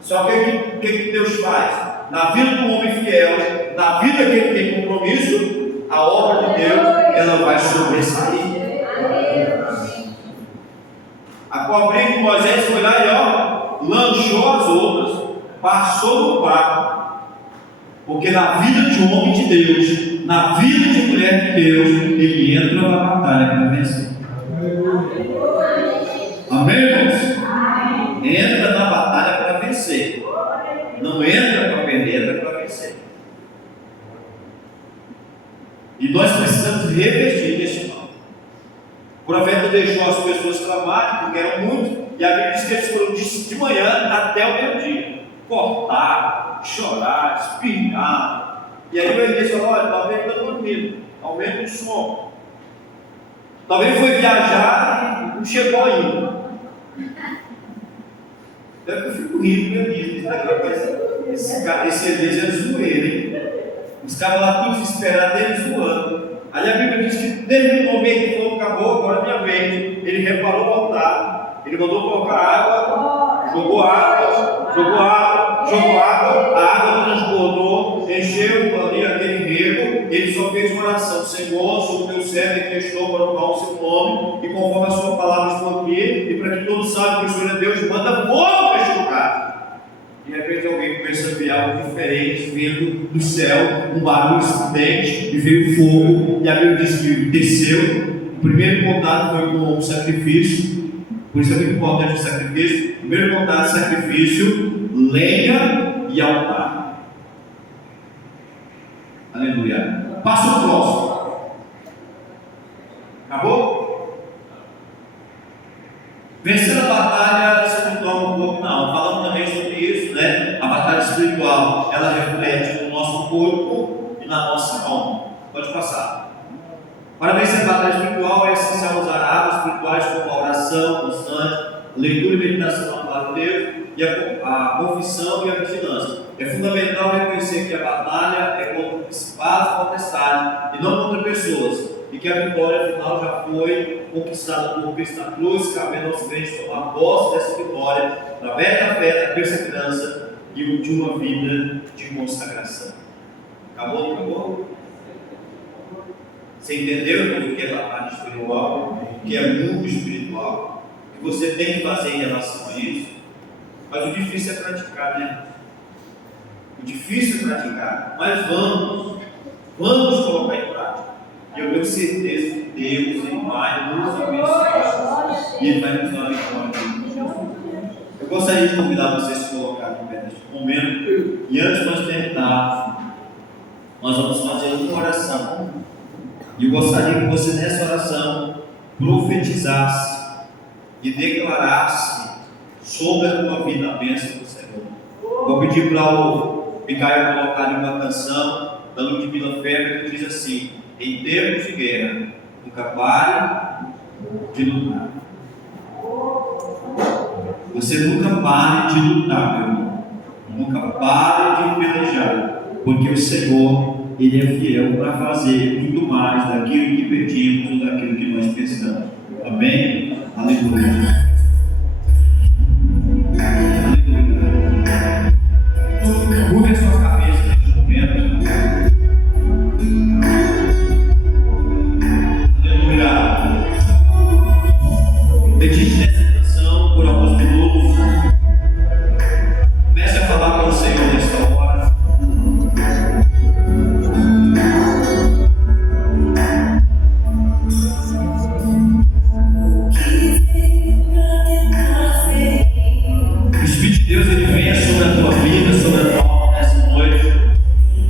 Só que o que Deus faz? Na vida do homem fiel, na vida que ele tem compromisso, a obra de Deus, ela vai sobressair. A cobrinha de Moisés foi lá e lanchou as outras, passou no barco, porque na vida de um homem de Deus, na vida de mulher de Deus, ele entra na batalha para vencer. Amém, irmãos? Entra na batalha para vencer. Não entra para perder, entra para vencer. E nós precisamos revestir desse mal. O profeta deixou as pessoas clamarem, porque eram muitos, e a Bíblia diz que eles foram de manhã até o meio-dia. Cortar, chorar, espinhar. E aí o Elias falou: olha, talvez está dormindo, aumenta o som. Talvez foi viajar e não chegou ainda. Eu fico rindo, meu Deus, esse Elias é zoeiro, hein? Os caras lá todos desesperados, eles zoando. Aí a Bíblia diz que desde o momento que falou, acabou, agora minha vez, ele reparou o altar, ele mandou colocar água, jogou água, a água transbordou, encheu ali aquele rego, ele só fez uma oração: Senhor, sou o teu servo e deixou para honrar o seu nome, e conforme a sua palavra estou aqui, e para que todos saibam que o Senhor é Deus, manda fogo para este lugar. De repente alguém começa a ver algo diferente vindo do céu, um barulho estridente, e veio fogo, e a Bíblia diz que desceu. O primeiro contato foi com o sacrifício, por isso é muito importante o sacrifício. O primeiro contato, sacrifício, lenha e altar. Aleluia. Passa o próximo. Acabou? Vencer a batalha se não torna um pouco, não. Falando também sobre isso, né? A batalha espiritual, ela reflete no nosso corpo e na nossa alma. Pode passar. Para vencer a batalha espiritual é essencial usar armas espirituais como a oração constante, a leitura e meditação da palavra de Deus e a confissão e a vigilância. É fundamental reconhecer que a batalha é contra o principados e potestades, e não contra pessoas, e que a vitória final já foi conquistada por Cristo na cruz, cabendo aos crentes tomar posse dessa vitória, através da fé, da perseverança e de uma vida de consagração. Acabou? Acabou? Você entendeu o que é batalha espiritual? O que é mundo espiritual? O que você tem que fazer em relação a isso? Mas o difícil é praticar, né? O difícil é praticar. Mas vamos colocar em prática. E eu tenho certeza que Deus Ele vai nos abençoar e Ele vai nos dar a vitória. Eu gostaria de convidar vocês a se colocar em pé neste momento. E antes de nós terminarmos, nós vamos fazer uma oração. E eu gostaria que você nessa oração profetizasse e declarasse sobre a tua vida a bênção do Senhor. Vou pedir para o Micael colocar uma canção da Ludmila Ferber que diz assim: em tempos de guerra, nunca pare de lutar. Você nunca pare de lutar, meu irmão. Nunca pare de pelejar, porque o Senhor Ele é fiel para fazer muito mais daquilo que pedimos ou daquilo que nós pensamos. Amém? Aleluia. Aleluia. Curve a sua cabeça neste momento. Aleluia. Medite nessa canção por alguns minutos. Comece a falar com o Senhor nesta hora. O Espírito de Deus ele venha sobre a tua vida, sobre a tua alma nessa noite.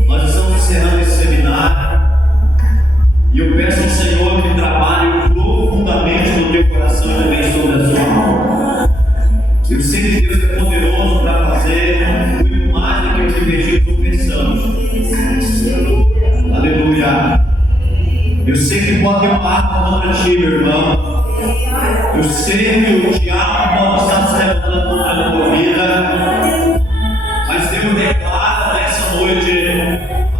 Nós estamos encerrando esse seminário e eu peço ao Senhor que trabalhe profundamente no teu coração e também sobre a tua alma. Eu sei que Deus é poderoso para fazer muito mais do que o que pedimos ou pensamos. Aleluia. Eu sei que pode ter uma arma contra ti, meu irmão. Eu sei que o diabo pode estar se levantando contra a tua vida, mas Deus declara nessa noite,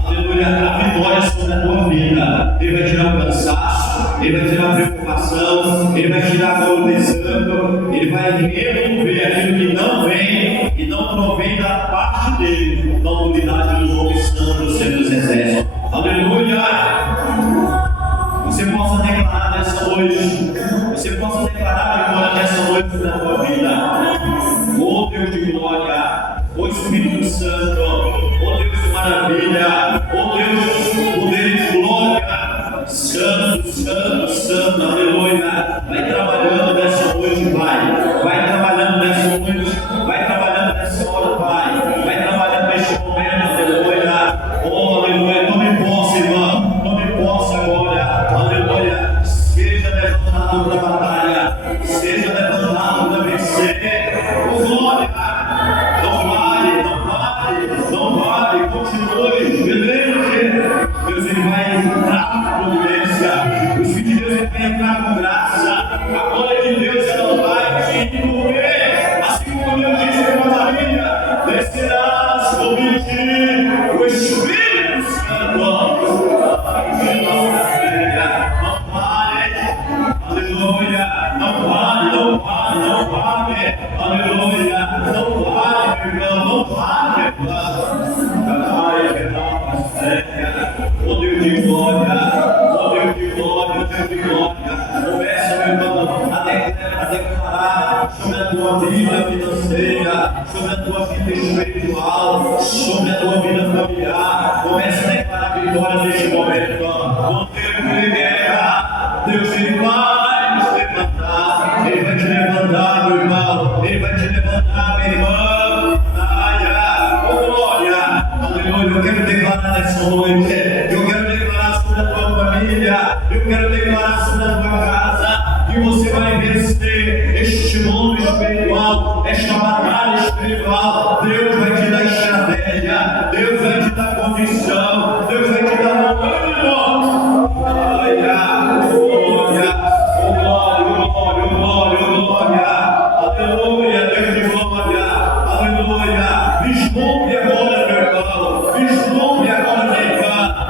aleluia, a vitória sobre a tua vida. Ele vai tirar o cansaço, Ele vai tirar a preocupação, Ele vai tirar a dor do desânimo, Ele vai remover aquilo que não vem e não provém da parte dele, da autoridade do nome santo do Senhor dos Exércitos. Aleluia! Você possa declarar nessa noite, você possa declarar a vitória nessa noite na tua vida. Oh Deus de glória, oh Espírito Santo, oh Deus de maravilha, oh Deus de poder e glória, Santo, Santo, Santo, aleluia. Vai trabalhando nessa noite, vai trabalhando nessa noite, vai trabalhando nessa hora, vai trabalhando neste momento, aleluia. Oh, aleluia, tome posse, irmão, tome posse agora, aleluia. Seja levantado para a batalha, seja levantado para vencer. Oh, glória, não vale, continue, beleza? Deus ele vai entrar com providência, o Espírito de Deus vai entrar com graça, a glória de Deus ela vai te envolver, assim como Deus disse para Maria: descerá sobre ti o Espírito Santo. Aleluia, não vale, aleluia, não vale, meu irmão, não vale, meu irmão. Oh Deus de glória, oh Deus de glória, Deus de glória. Começa, meu irmão, a declarar sobre a tua vida financeira, sobre a tua vida espiritual, sobre a tua vida familiar. Começa a declarar vitória neste momento. No tempo de guerra, Deus ele vai nos levantar, Ele vai te levantar, meu irmão, Ele vai te levantar, minha irmã. Oh glória, aleluia. Eu quero declarar nessa noite, eu quero declarar sobre a tua família, eu quero declarar sobre a tua casa, que você vai vencer este mundo espiritual, esta batalha espiritual. Deus vai te dar estratégia, Deus vai te dar condição, Deus vai te dar ânimo. Glória, aleluia, Deus de glória, aleluia. Vislumbre agora, meu irmão, vislumbre agora, minha irmã,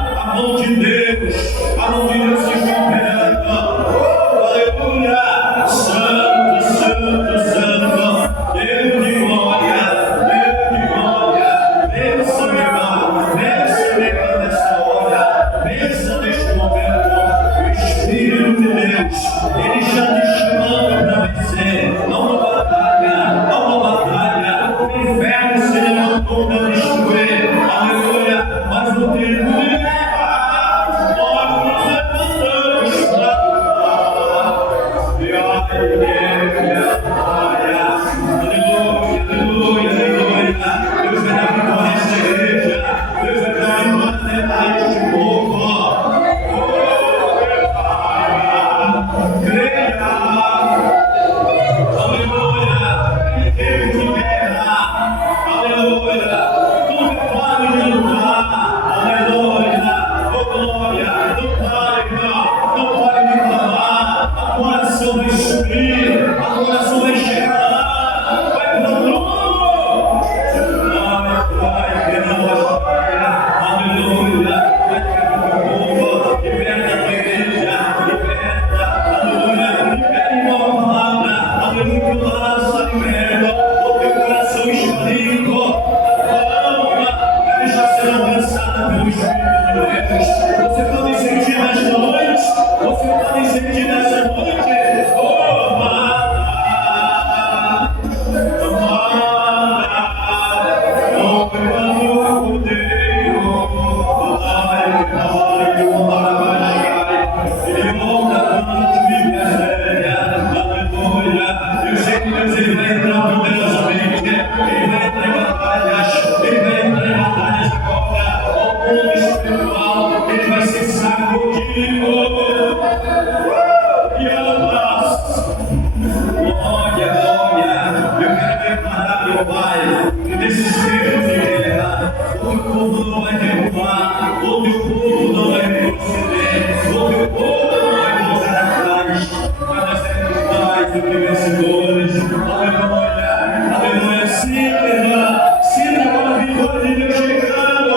meu Pai, que nesses tempos de guerra, onde o povo não vai derrubar, onde o povo não vai retroceder, onde o povo não vai voltar atrás, mas nós seremos mais do que vencedores. Aleluia, aleluia. Sinta, irmã, sinta a vitória de Deus chegando.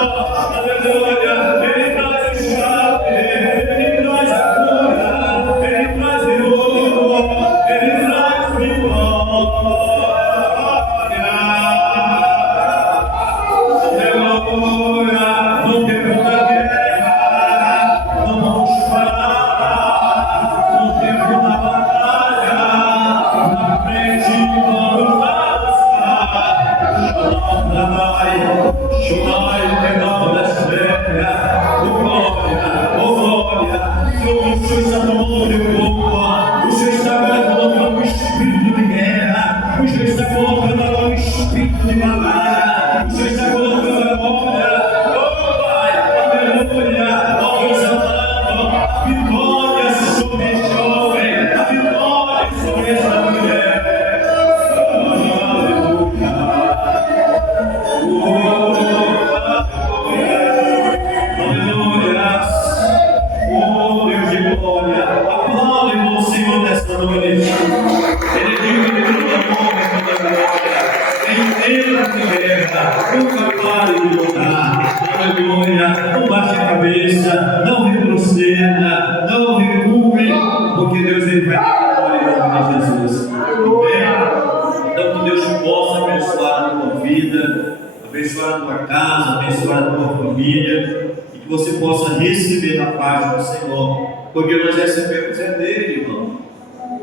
Aleluia, Ele traz o escape, Ele traz a cura, Ele traz o ouro, Ele traz vitória. Aleluia, não temos a guerra, não vamos parar, não temos a batalha, na frente vamos Chonai, perdão da terra, o glória, o Senhor está tomando meu povo, o Senhor está colocando um espírito de guerra, o Senhor está colocando um espírito de batalha, o Senhor está colocando a glória, oh Pai, aleluia, ó exaltando a vitória sobre este homem, a vitória sobre esta mulher. Aplaude o Senhor nesta noite. Ele é digno de toda honra e toda glória. Em tempo de guerra, nunca pare de lutar. Aleluia. Não baixe a cabeça, não retroceda, não recue, porque Deus ele vai dar glória em nome de Jesus. Amém? Então, que Deus te possa abençoar a tua vida, abençoar a tua casa, abençoar a tua família, e que você possa receber a paz do Senhor, porque nós recebemos é dele, irmão.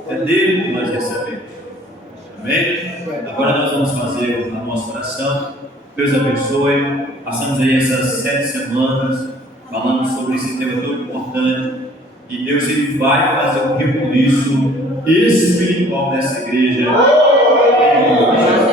É dele que nós recebemos. Amém? Agora nós vamos fazer a nossa oração. Deus abençoe. Passamos aí essas 7 semanas falando sobre esse tema tão importante. E Deus ele vai fazer um rebuliço espiritual nessa igreja. Em nome de Jesus.